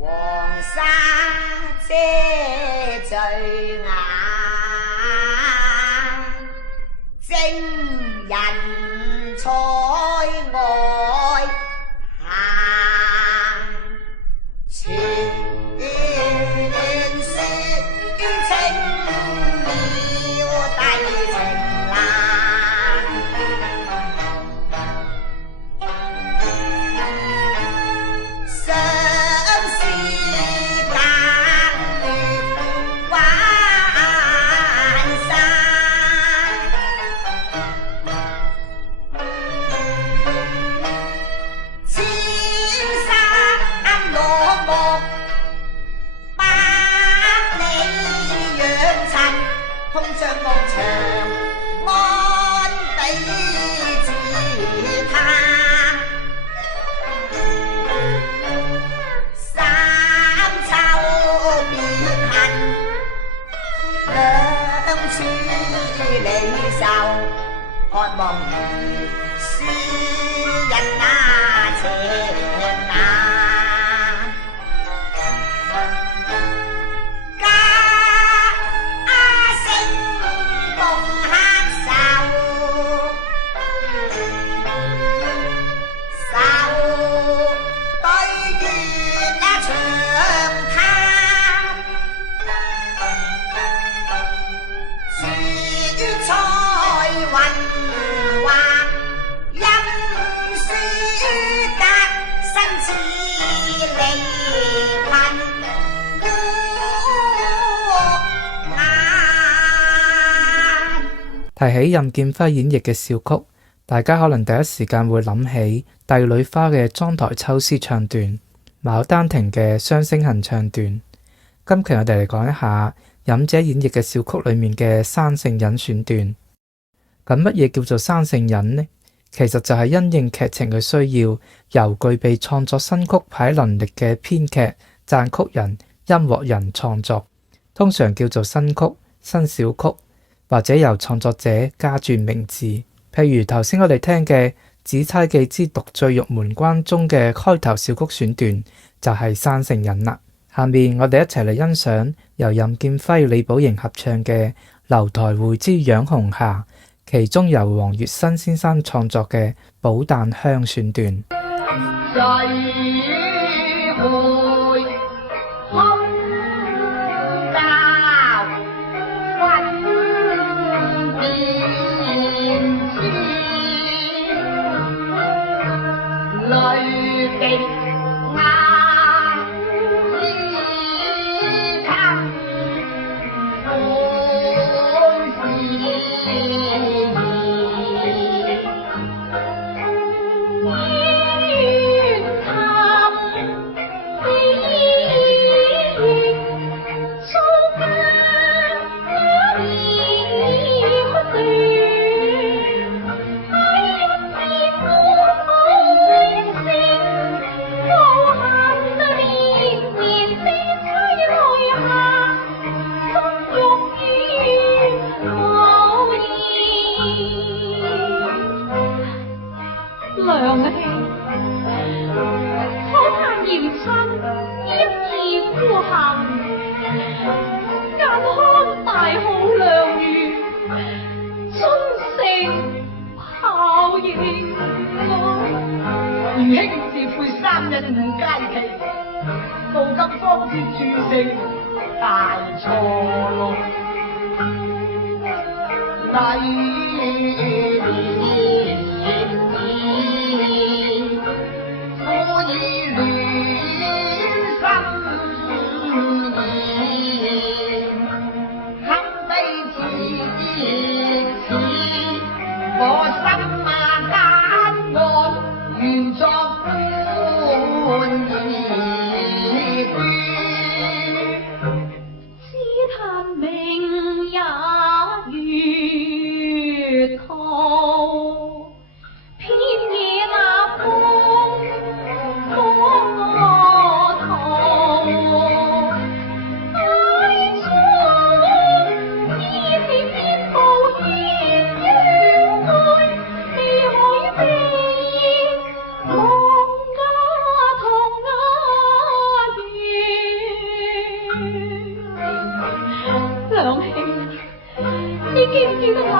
黃沙遮罪眼，正人塞外行，傳說清妙帝情難。空想望長安比自他，三秋別恨，兩處離愁，渴望如書人那情難。提起任劍輝演繹嘅笑曲，大家可能第一時間會諗起帝女花嘅妝台秋思唱段、牡丹亭嘅雙星恨唱段。今期我哋嚟講一下飲者演繹嘅笑曲裏面嘅生性忍選段。咁乜嘢叫做生性忍呢？其實就係因應劇情嘅需要，由具備創作新曲牌能力嘅編劇、撰曲人、音樂人創作，通常叫做新曲、新小曲，或者由創作者加注名字。譬如頭先我哋聽嘅《紫釵記之獨醉玉門關》中嘅開頭小曲選段就係生性忍啦。下面我哋一齊嚟欣賞由任劍輝、李寶瑩合唱嘅《樓台會之養紅霞》，其中由黃月新先生創作嘅《寶誕香》選段。餘興自悔3日5階期，到今方知諸聖大錯落。禮年苦以亂心意，堪悲自此我心願作歡意捐，只嘆明也如途。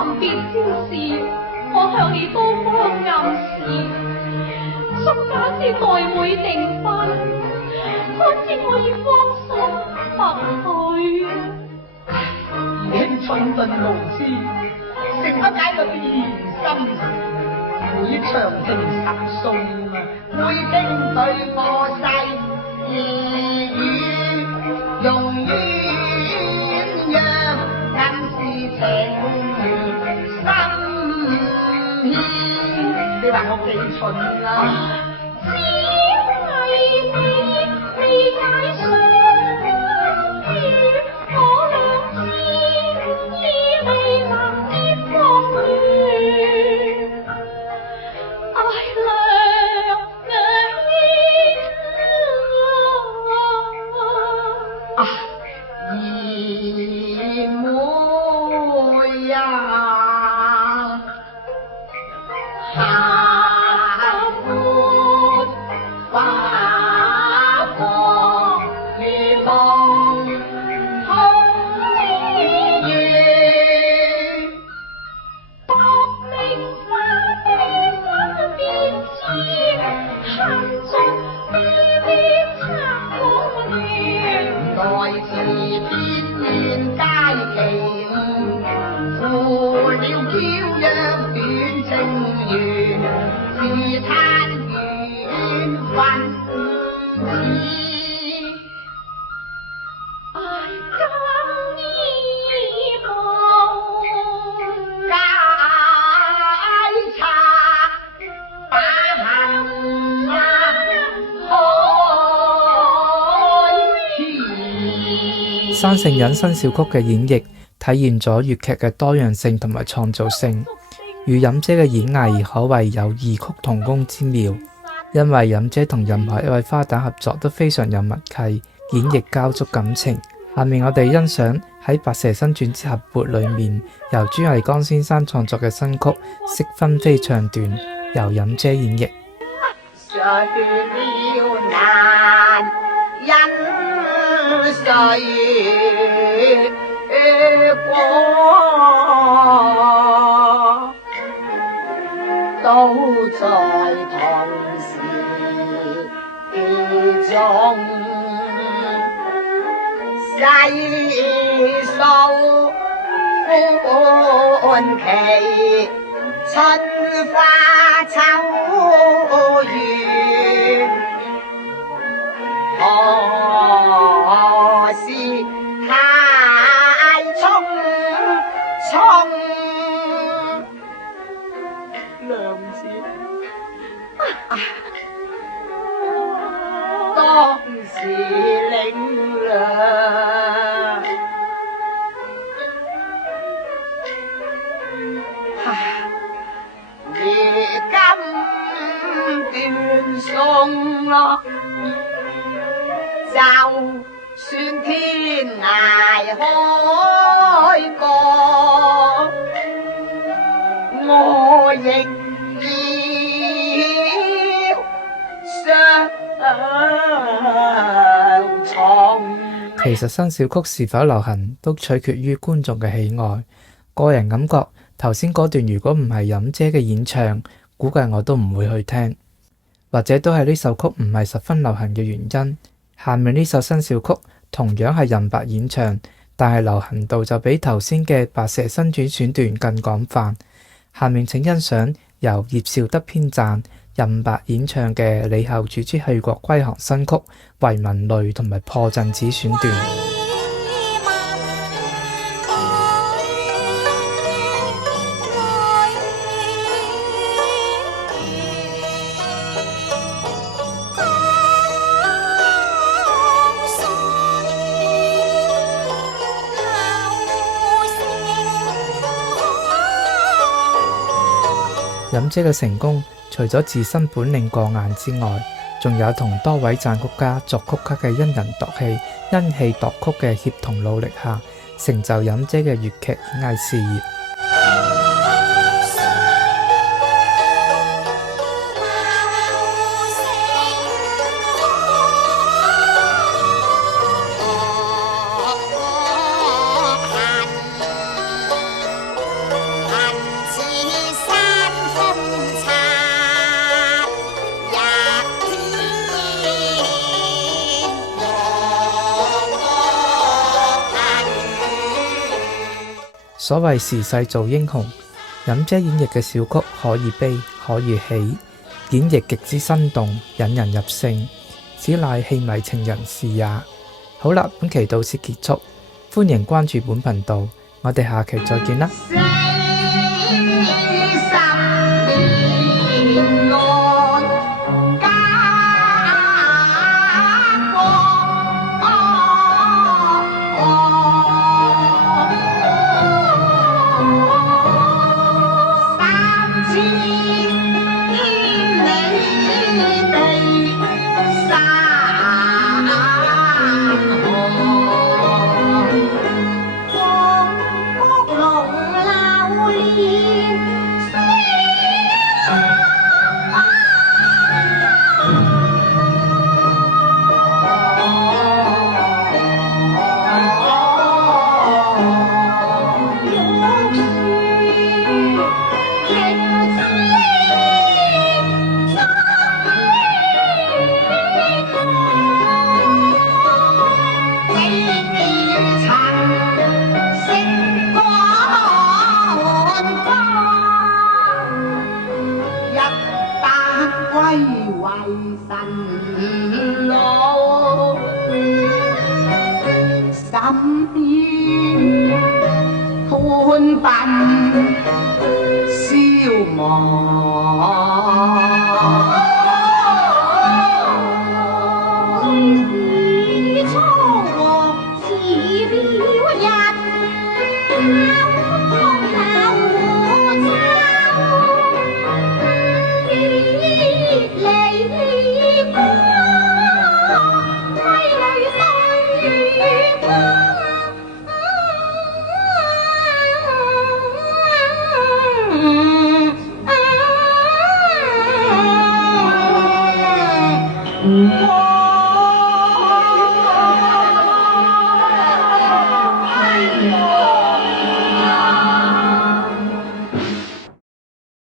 臨別之時，我向你多方暗示，祝假使愛會定婚，可知我已芳心默許。兒兄蠢鈍無知，誠不解我啲心事，會長情十送，會經對過世，兒語容鴛鴦，更是情深牽。你話我幾蠢啊？只為你未解相遇，我兩知已未能結光戀，唉娘啊！兒妹呀，下闊花過如夢空月，薄命花便知恨盡悲慘苦戀，待至天願佳期負了嬌約短情緣，自嘆緣分似唉更依無解拆，把恨開山聖隱新小曲嘅演繹體現咗粵劇嘅多樣性同埋創造性，與飲姐嘅演藝可謂有異曲同工之妙。因為飲姐同任何一位花旦合作都非常有默契，演繹交足感情。下面我哋欣賞喺《白蛇新傳之合撥》裏面由朱藝剛先生創作嘅新曲《惜分飛唱段》，由飲姐演繹。誰了難忍誰過，都在同時中，細數歡喜春花秋月，何時太匆匆，娘子當時領略，如今斷送咯，就算天涯海角，我亦要相從。其實新小曲是否流行都取決於觀眾嘅喜愛。個人感覺頭先嗰段如果唔係飲姐嘅演唱，估計我都唔會去聽，或者都係呢首曲唔係十分流行嘅原因。下面呢首新小曲同樣係任白演唱，但係流行度就比頭先嘅《白蛇新傳》選段更廣泛。下面請欣賞由葉紹德編撰、任白演唱嘅李後主之去國歸降新曲《遺民淚》同埋《破陣子》選段。飲姐嘅成功，除咗自身本領過硬之外，仲有同多位撰曲家、作曲家嘅因人度戲、因戲度曲嘅協同努力下，成就飲姐嘅粵劇演藝事業。所謂時勢造英雄，飲姐演繹嘅小曲可以悲可以喜，演繹極之生動，引人入勝，只乃戲迷情人事也。好啦，本期到此結束，歡迎關注本頻道，我哋下期再見啦。心願寬奔消磨。